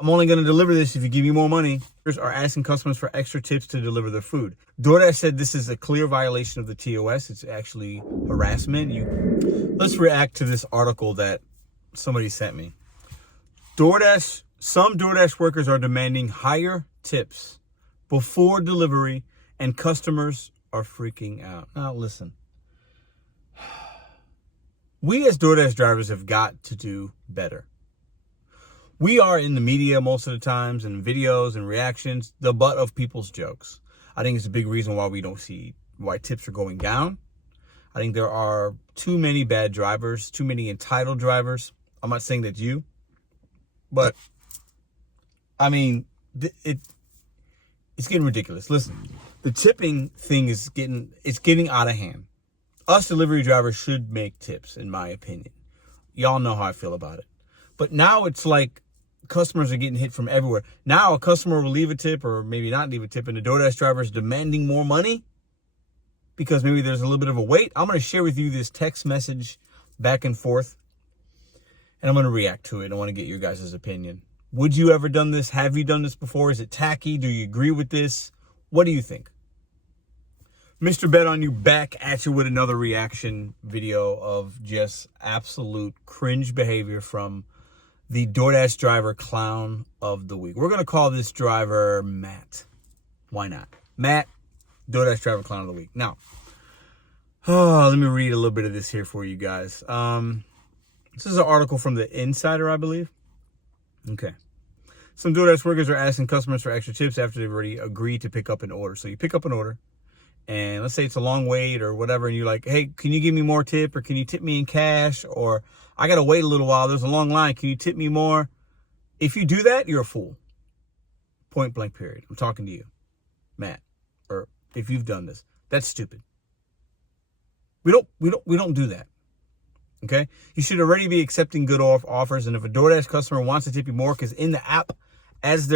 I'm only going to deliver this if you give me more money. Are asking customers for extra tips to deliver their food. DoorDash said this is a clear violation of the TOS. It's actually harassment. Let's react to this article that somebody sent me. Some DoorDash workers are demanding higher tips before delivery, and customers are freaking out. Now, listen. We as DoorDash drivers have got to do better. We are in the media most of the times, and videos and reactions, the butt of people's jokes. I think it's a big reason why we don't see why tips are going down. I think there are too many bad drivers, too many entitled drivers. I'm not saying that's you, but I mean, it's getting ridiculous. Listen, the tipping thing is getting out of hand. Us delivery drivers should make tips, in my opinion. Y'all know how I feel about it. But now it's like customers are getting hit from everywhere. Now a customer will leave a tip or maybe not leave a tip, and the DoorDash driver is demanding more money because maybe there's a little bit of a wait. I'm going to share with you this text message back and forth, and I'm going to react to it. I want to get your guys' opinion. Would you ever done this? Have you done this before? Is it tacky? Do you agree with this? What do you think? Mr.BetonYou back at you with another reaction video of just absolute cringe behavior from the DoorDash driver clown of the week. We're going to call this driver Matt. Why not? Matt, DoorDash driver clown of the week. Now, let me read a little bit of this here for you guys. This is an article from the Insider, I believe. Okay. Some DoorDash workers are asking customers for extra tips after they've already agreed to pick up an order. So you pick up an order, and let's say it's a long wait or whatever, and you're like, hey, can you give me more tip, or can you tip me in cash, or I got to wait a little while, there's a long line, can you tip me more? If you do that, you're a fool. Point blank period. I'm talking to you, Matt, or if you've done this. That's stupid. We don't do that. Okay? You should already be accepting good offers, and if a DoorDash customer wants to tip you more, because in the app, as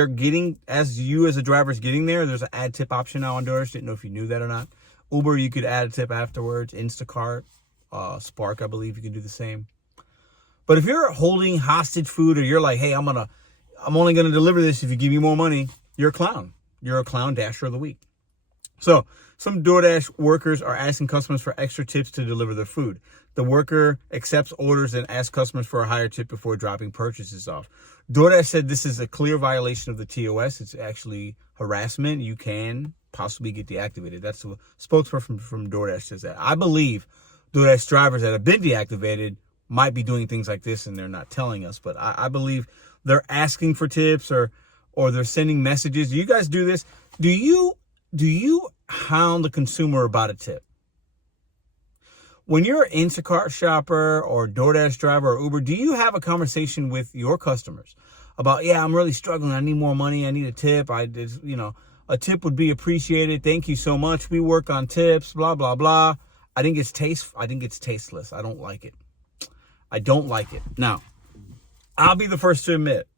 you as a driver is getting there, there's an add tip option now on DoorDash. Didn't know if you knew that or not. Uber, you could add a tip afterwards. Instacart, Spark, I believe you can do the same. But if you're holding hostage food, or you're like, hey, I'm only gonna deliver this if you give me more money, you're a clown. You're a clown dasher of the week. So some DoorDash workers are asking customers for extra tips to deliver their food. The worker accepts orders and asks customers for a higher tip before dropping purchases off. DoorDash said this is a clear violation of the TOS. It's actually harassment. You can possibly get deactivated. That's the spokesperson from DoorDash says that. I believe DoorDash drivers that have been deactivated might be doing things like this, and they're not telling us. But I believe they're asking for tips, or they're sending messages. Do you guys do this? Do you hound the consumer about a tip? When you're an Instacart shopper or DoorDash driver or Uber, do you have a conversation with your customers about, yeah, I'm really struggling, I need more money, I need a tip, a tip would be appreciated, thank you so much, we work on tips, blah, blah, blah. I think it's tasteless. I don't like it. Now, I'll be the first to admit,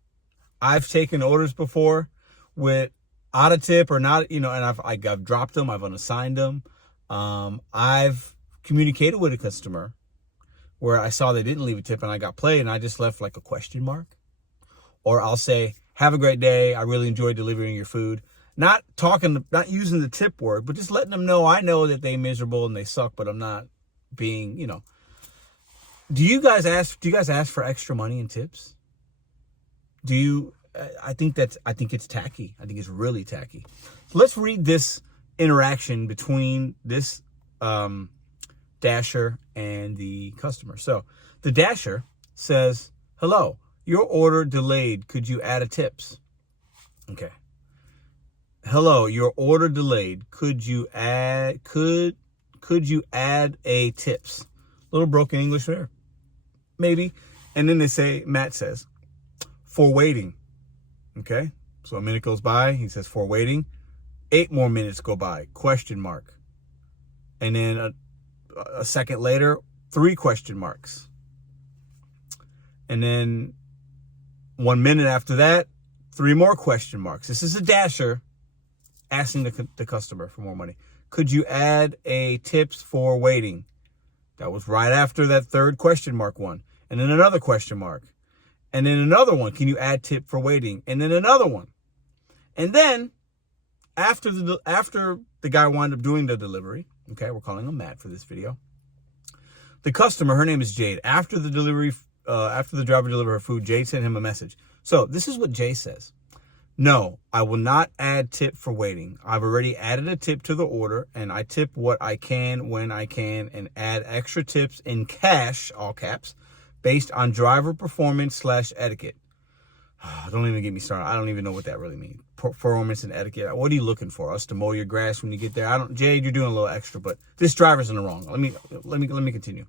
I've taken orders before without a tip or not, and I've dropped them, I've unassigned them. I've communicated with a customer where I saw they didn't leave a tip and I got played, and I just left like a question mark. Or I'll say, have a great day, I really enjoyed delivering your food. Not using the tip word, but just letting them know I know that they're miserable and they suck, but I'm not being, Do you guys ask for extra money and tips? I think it's tacky. I think it's really tacky. So let's read this interaction between this dasher and the customer. So the dasher says, hello, your order delayed. Could you add a tips? Okay. Hello, your order delayed. Could you add a tips? Little broken English there. Maybe. And then Matt says, for waiting. Okay. So a minute goes by. He says, for waiting. 8 more minutes go by. Question mark. And then a second later, 3 question marks. And then 1 minute after that, 3 more question marks. This is a dasher asking the customer for more money. Could you add a tips for waiting? That was right after that 3rd question mark one. And then another question mark. And then another one, can you add tip for waiting? And then another one. And then after the guy wound up doing the delivery, okay, we're calling him Matt for this video. The customer, her name is Jade. After the driver delivered her food, Jade sent him a message. So this is what Jade says. No, I will not add tip for waiting. I've already added a tip to the order, and I tip what I can when I can and add extra tips in cash, all caps, based on driver performance / etiquette. Don't even get me started. I don't even know what that really means. Performance and etiquette. What are you looking for? Us to mow your grass when you get there? Jade, you're doing a little extra, but this driver's in the wrong. Let me continue.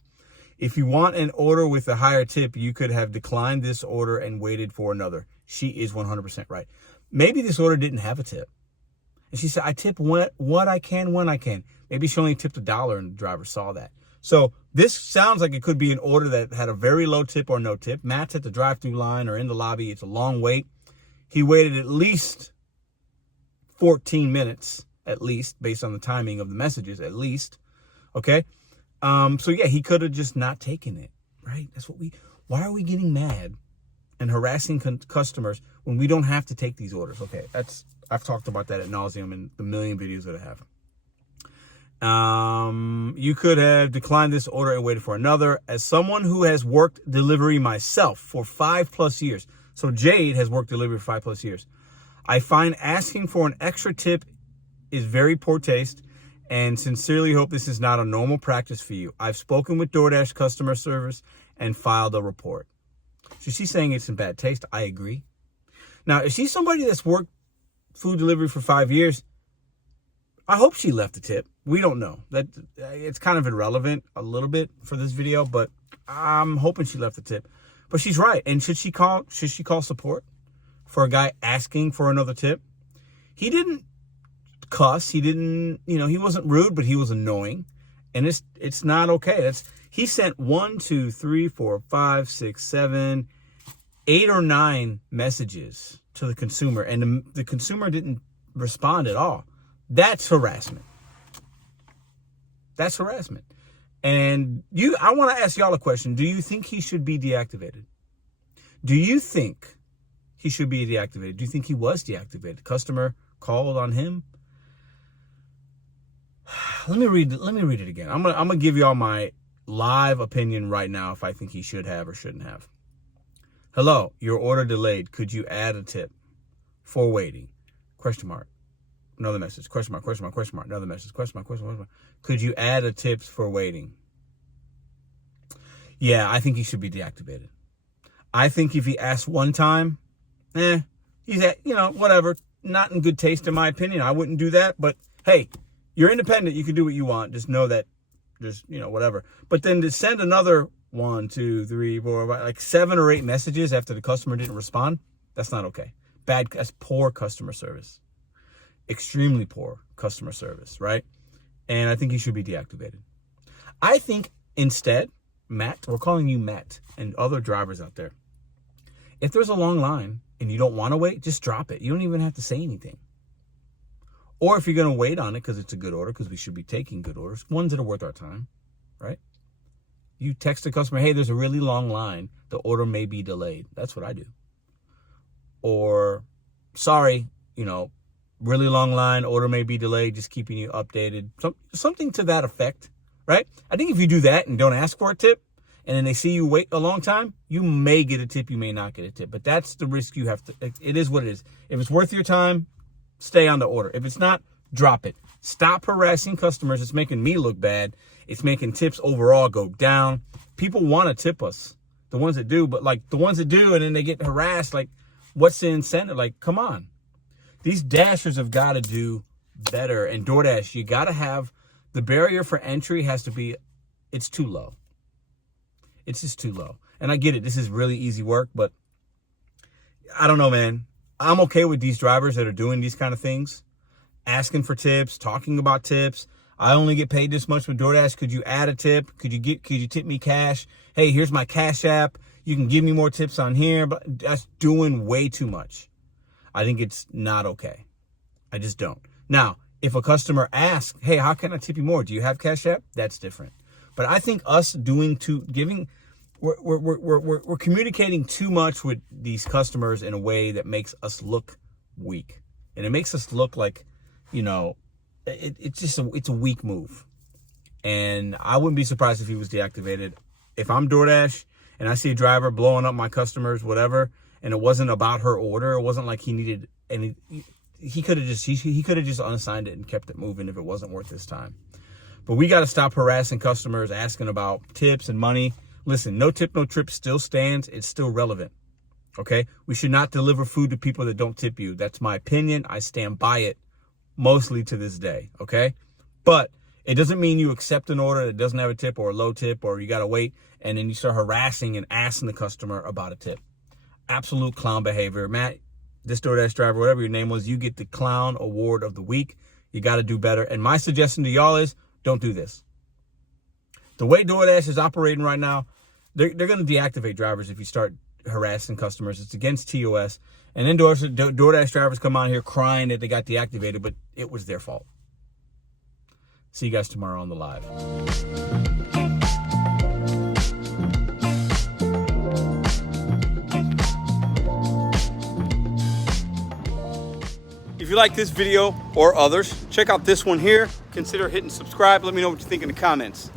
If you want an order with a higher tip, you could have declined this order and waited for another. She is 100% right. Maybe this order didn't have a tip. And she said, I tip what I can when I can. Maybe she only tipped $1 and the driver saw that. So this sounds like it could be an order that had a very low tip or no tip. Matt's at the drive-through line or in the lobby. It's a long wait. He waited at least 14 minutes, at least, based on the timing of the messages, at least. Okay? So yeah, he could have just not taken it, right? Why are we getting mad and harassing customers when we don't have to take these orders? Okay, I've talked about that ad nauseum in the million videos that I have. You could have declined this order and waited for another. As someone who has worked delivery myself for 5+ years, so Jade has worked delivery for 5+ years, I find asking for an extra tip is very poor taste and sincerely hope this is not a normal practice for you. I've spoken with DoorDash customer service and filed a report. So she's saying it's in bad taste. I agree. Now, if she's somebody that's worked food delivery for 5 years, I hope she left a tip. We don't know. That it's kind of irrelevant a little bit for this video, but I'm hoping she left a tip. But she's right. And should she call support for a guy asking for another tip? He didn't cuss. He didn't, he wasn't rude, but he was annoying. And it's not okay. He sent 1, 2, 3, 4, 5, 6, 7, 8 or 9 messages to the consumer, and the consumer didn't respond at all. That's harassment. That's harassment. And I want to ask y'all a question. Do you think he should be deactivated? Do you think he should be deactivated? Do you think he was deactivated? Customer called on him. Let me read it again. I'm gonna give y'all my live opinion right now if I think he should have or shouldn't have. Hello, your order delayed. Could you add a tip for waiting? Question mark. Another message. Question mark, question mark, question mark. Another message. Question mark, question mark, question mark. Could you add a tips for waiting? Yeah, I think he should be deactivated. I think if he asks one time, he's at, whatever. Not in good taste in my opinion. I wouldn't do that. But hey, you're independent. You can do what you want. Just know that whatever. But then to send another 1, 2, 3, 4, like 7 or 8 messages after the customer didn't respond, that's not okay. That's poor customer service. Extremely poor customer service, right? And I think he should be deactivated. I think instead, Matt, we're calling you Matt and other drivers out there. If there's a long line and you don't want to wait, just drop it. You don't even have to say anything. Or if you're going to wait on it because it's a good order, because we should be taking good orders, ones that are worth our time, right? You text the customer, hey, there's a really long line. The order may be delayed. That's what I do. Or, sorry, really long line, order may be delayed, just keeping you updated. Something to that effect, right? I think if you do that and don't ask for a tip, and then they see you wait a long time, you may get a tip, you may not get a tip. But that's the risk you have to, it is what it is. If it's worth your time, stay on the order. If it's not, drop it. Stop harassing customers. It's making me look bad. It's making tips overall go down. People want to tip us, the ones that do, but like the ones that do and then they get harassed, like what's the incentive? Like, come on. These Dashers have got to do better. And DoorDash, you got to have, the barrier for entry has to be, it's too low. It's just too low. And I get it. This is really easy work, but I don't know, man. I'm okay with these drivers that are doing these kind of things, asking for tips, talking about tips. I only get paid this much with DoorDash. Could you add a tip? Could you tip me cash? Hey, here's my Cash App. You can give me more tips on here, but that's doing way too much. I think it's not okay. I just don't. Now, if a customer asks, hey, how can I tip you more? Do you have Cash App? That's different. But I think us giving we're communicating too much with these customers in a way that makes us look weak, and it makes us look like, you know, it's a weak move. And I wouldn't be surprised if he was deactivated. If I'm DoorDash and I see a driver blowing up my customers, whatever, and it wasn't about her order, it wasn't like he needed any. He could have just unassigned it and kept it moving if it wasn't worth his time. But we got to stop harassing customers, asking about tips and money. Listen, no tip, no trip still stands. It's still relevant. Okay? We should not deliver food to people that don't tip you. That's my opinion. I stand by it mostly to this day. Okay? But it doesn't mean you accept an order that doesn't have a tip or a low tip, or you got to wait and then you start harassing and asking the customer about a tip. Absolute clown behavior. Matt, this DoorDash driver, whatever your name was, you get the clown award of the week. You got to do better. And my suggestion to y'all is don't do this. The way DoorDash is operating right now, they're going to deactivate drivers if you start harassing customers. It's against TOS. And then DoorDash drivers come out here crying that they got deactivated, but it was their fault. See you guys tomorrow on the live. If you like this video or others, check out this one here. Consider hitting subscribe. Let me know what you think in the comments.